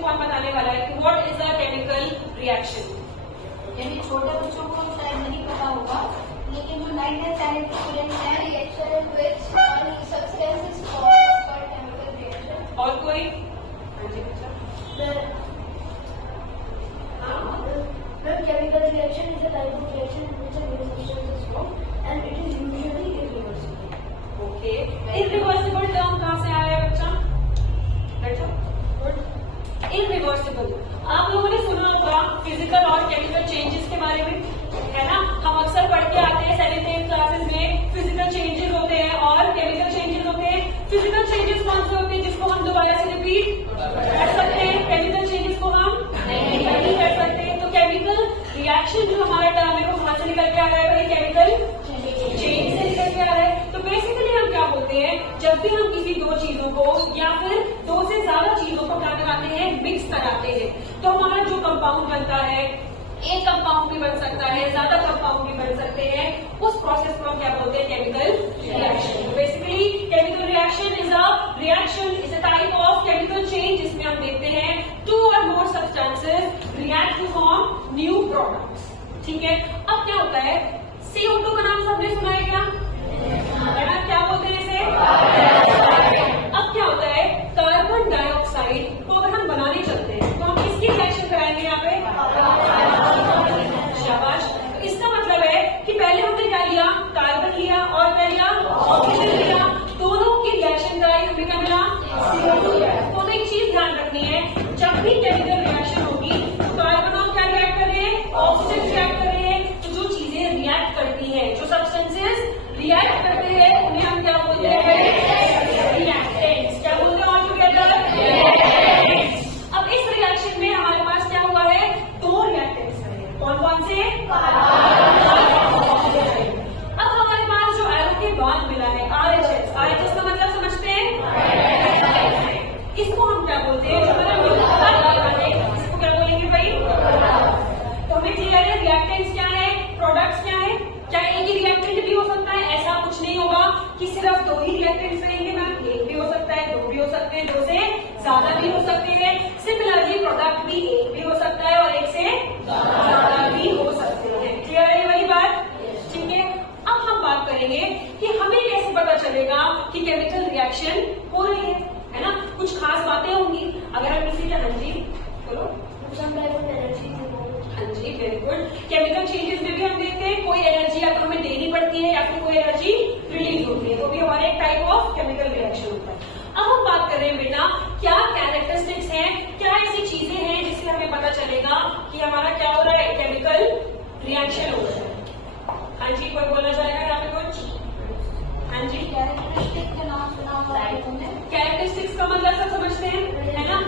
Definition कौन बताने वाला है कि what is a chemical reaction? यानी छोटे बच्चों को शायद नहीं पता होगा, लेकिन जो 9th and 10th स्टूडेंट हैं, reaction in which one substance is called chemical reaction. और कोई? हाँ जी बच्चा। The chemical reaction is a type of reaction in which a new substance is formed and it is usually irreversible. Okay, irreversible term कहाँ से आया है बच्चा? बैठो। इररिवर्सिबल, आप लोगों ने सुना होगा फिजिकल और केमिकल चेंजेस के बारे में, है ना? हम अक्सर पढ़ के आते हैं 7th 8th क्लासेस में, फिजिकल चेंजेस होते हैं और केमिकल चेंजेस होते हैं। फिजिकल चेंजेस कौन से होते हैं जिसको हम दोबारा से रिपीट कर सकते हैं? केमिकल चेंजेस को हम नहीं कर सकते। तो केमिकल रिएक्शन जो हमारा टर्म है वो कहाँ से निकल के आ रहा है भाई? केमिकल चेंज से निकल के आ रहा है। तो बेसिकली हम क्या बोलते हैं, जब भी हम किसी दो चीजों को या फिर दो से ज्यादा चीजों को क्या कराते हैं, मिक्स कराते हैं, तो हमारा जो कंपाउंड बनता है, एक कंपाउंड भी बन सकता है, ज्यादा कंपाउंड भी बन सकते हैं, उस प्रोसेस को हम क्या बोलते हैं? Chemical reaction. Basically chemical reaction is a type of chemical change जिसमें हम देखते हैं 2 or more substances react to form new products। ठीक है, अब क्या होता है, CO2 का नाम सबने सुना है क्या? क्या बोलते हैं इसे? अब क्या होता है, कार्बन डाइऑक्साइड को अगर हम बनाने चलते हैं तो हम किसकी रिएक्शन कराएंगे यहाँ पे? शाबाश। तो इसका मतलब है कि पहले हमने क्या लिया? कार्बन लिया और क्या लिया? ऑक्सीजन लिया। दोनों की रिएक्शन कराई, हमें क्या मिला? CO2 gas. तो एक चीज ध्यान रखनी है, जब भी केमिकल रिएक्शन होगी तो कार्बन और क्या रिएक्ट कर रहे हैं? ऑक्सीजन रिएक्ट कर रहे हैं। तो जो चीजें रिएक्ट करती हैं, जो सब्सटेंसेस रिएक्ट करते हैं, उन्हें हम क्या बोलते हैं? रिएक्टेंट्स। क्या बोलते हैं? All together reactants. अब इस रिएक्शन में हमारे पास क्या हुआ है? 2 रिएक्टेंट्स हैं। कौन कौन से? अब हमारे पास जो एरो के बाद मिला है RHS, RHS का मतलब समझते हैं? इसको हम क्या बोलते हैं? जो हमारा इसको क्या बोलेंगे भाई? तो हमें क्लियर है रिएक्टेंट्स क्या है, प्रोडक्ट्स क्या है। क्या एक ही रिएक्टेंट भी हो सकता है? ऐसा कुछ नहीं होगा कि सिर्फ 2 ही रिएक्टेंट्स रहेंगे मैम। एक भी हो सकता है, 2 भी हो सकते हैं, 2 से ज्यादा भी हो सकते हैं। सिमिलरली प्रोडक्ट भी एक भी हो सकता है और एक से ज्यादा भी हो सकते हैं। क्लियर है वही बात? ठीक है, अब हम बात करेंगे कि हमें कैसे पता चलेगा कि केमिकल रिएक्शन हो रही है ना? कुछ खास बातें होंगी। अगर हम किसी के, हाँ जी बोलो। हाँ जी, वेरी गुड। केमिकल चेंजेस में भी हम देखते हैं कोई एनर्जी या तो हमें देनी पड़ती है या फिर कोई एनर्जी रिलीज होती है, तो भी हमारा एक टाइप ऑफ केमिकल रिएक्शन होता है। अब हम बात कर रहे हैं बेटा, क्या कैरेक्टरिस्टिक्स हैं, क्या ऐसी चीजें हैं जिससे हमें पता चलेगा कि हमारा क्या हो रहा है? केमिकल रिएक्शन हो रहा है। हाँ जी, कोई बोलना चाहेगा यहाँ पे कुछ? हाँ जी, कैरेक्टरिस्टिक का नाम सुना हुआ है तुमने? कैरेक्टरिस्टिक्स का मतलब सब समझते हैं, है ना?